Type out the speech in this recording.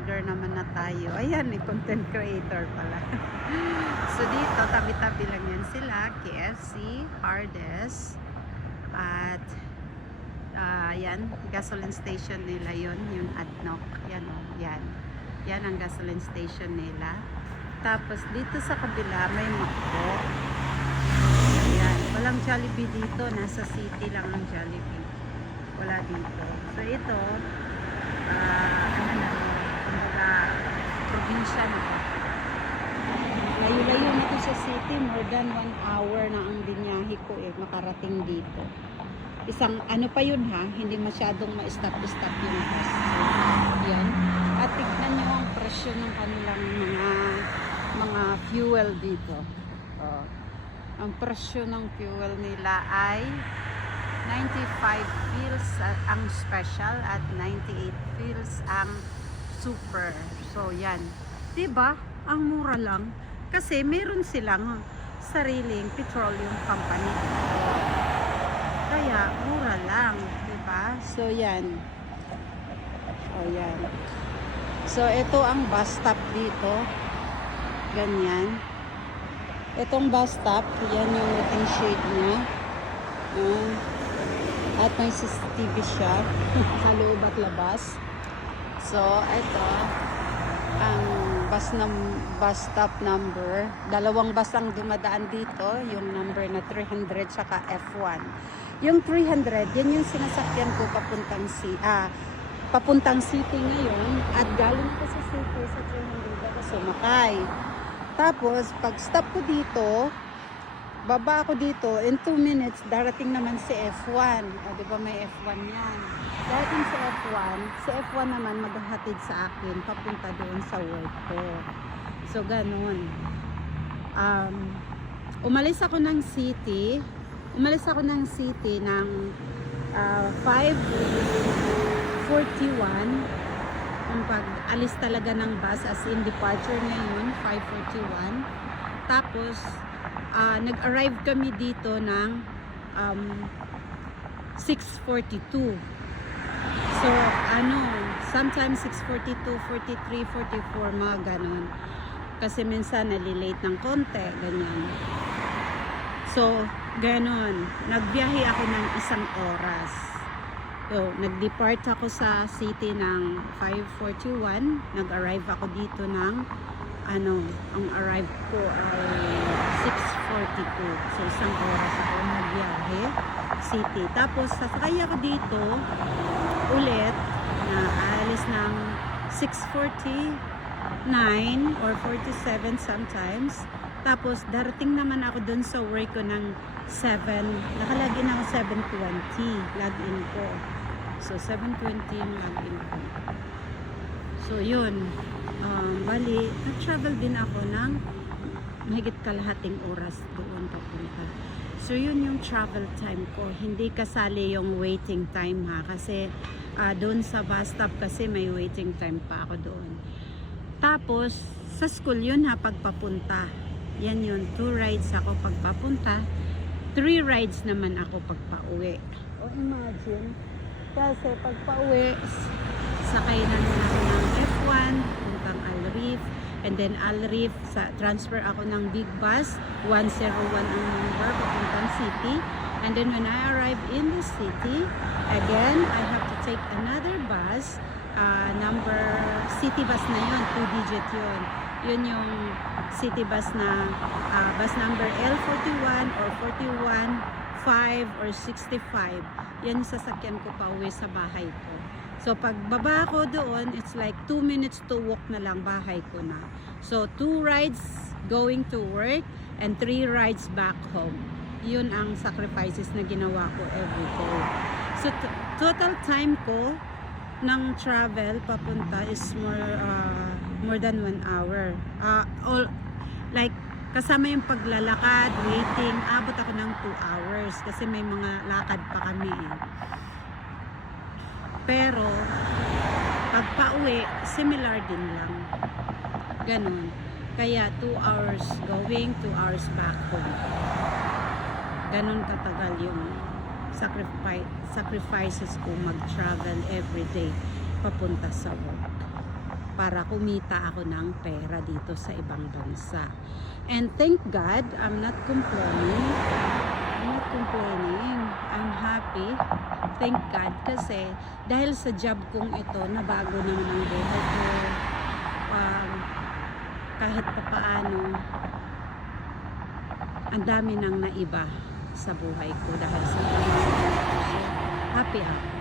vlogger naman na tayo. Ayan, content creator pala. So dito, tabi-tabi lang yan sila. KFC, Hardee's, at yan, gasoline station nila yon, yung ADNOC. Yan o, yan. Yan ang gasoline station nila. Tapos dito sa kabila, may McDo. Ayan, walang Jollibee dito. Nasa city lang ang Jollibee. Wala dito. So ito, ano na, kumbaga, probinsya na to. Layo-layo na to sa city. More than 1 hour na ang binyahe ko makarating dito. Isang ano pa yun ha, hindi masyadong ma-stop-stop yung bus. So, yan. At tignan nyo ang presyo ng kanilang mga fuel dito. Ang presyo ng fuel nila ay 95 fils ang special at 98 fils ang super. So yan. 'Di ba? Ang mura lang kasi meron silang sariling petroleum company. Kaya mura lang, 'di ba? So yan. Oh yan. So ito ang bus stop dito. Ganyan. Itong bus stop, yan yung waiting shade niya. At may CCTV siya sa loob at labas. So ito ang bus stop number. Dalawang bus ang dumadaan dito, yung number na 300 saka F1. Yung 300, yan yung sinasakyan ko papuntang city ngayon, at galing ko sa city sa 300 ako sumakay. Tapos pag stop ko dito, baba ako dito, in 2 minutes darating naman si F1. O di ba may F1 yan? Darating si F1, si F1 naman maghahatid sa akin papunta doon sa work ko. So ganun. Umalis ako ng city ng 5:41. Ang pag-alis talaga ng bus, as in departure ngayon 5:41. Tapos nag-arrive kami dito ng 6:42. So sometimes 6:42, 43, 44, mga ganon. Kasi minsan nalilate ng konti, ganyan. So ganon, nagbiyahe ako ng 1 oras. So, nag-depart ako sa city ng 5:41. Nag-arrive ako dito ng ang arrive ko ay 6:42. So 1 oras ako nagbiyahe city. Tapos sasakay ako dito ulit na alis ng 6:49 or 47 sometimes. Tapos darating naman ako dun sa work ko ng 7. Nakalagin ako 7:20 login ko. So 7:20 yung login ko. So yun, bali nag-travel din ako ng mahigit kalahating oras doon papunta. So yun yung travel time ko. Hindi kasali yung waiting time ha, kasi doon sa bus stop kasi may waiting time pa ako doon. Tapos sa school yun ha, pagpapunta. Yan yun, 2 rides ako pagpapunta, 3 rides naman ako pagpa-uwi. O imagine, kasi pagpa-uwi, sakay na ako ng F1, puntang Al Reef, and then Al Reef, transfer ako ng big bus, 101 ang number, papuntang city. And then when I arrive in the city, again, I have to take another bus, city bus na yun, 2-digit yun. Yun yung city bus na bus number L41 or 41, 5 or 65. Yan yung sasakyan ko pa uwi sa bahay ko. So pag baba ko doon, it's like 2 minutes to walk na lang, bahay ko na. So 2 rides going to work and 3 rides back home. Yun ang sacrifices na ginawa ko every day. So total time ko ng travel papunta is more than 1 hour. Like kasama yung paglalakad, waiting, abot ako ng 2 hours kasi may mga lakad pa kami Pero pag pauwi, similar din lang. Ganon. Kaya 2 hours going, 2 hours back home. Ganon katagal yung sacrifices ko mag-travel every day papunta sa work. para kumita ako ng pera dito sa ibang bansa. And thank God, I'm not complaining. I'm happy. Thank God kasi dahil sa job kong ito, nabago naman ang buhay ko. Kahit papaano, ang dami nang naiba sa buhay ko dahil sa trabaho ko. So, happy ako.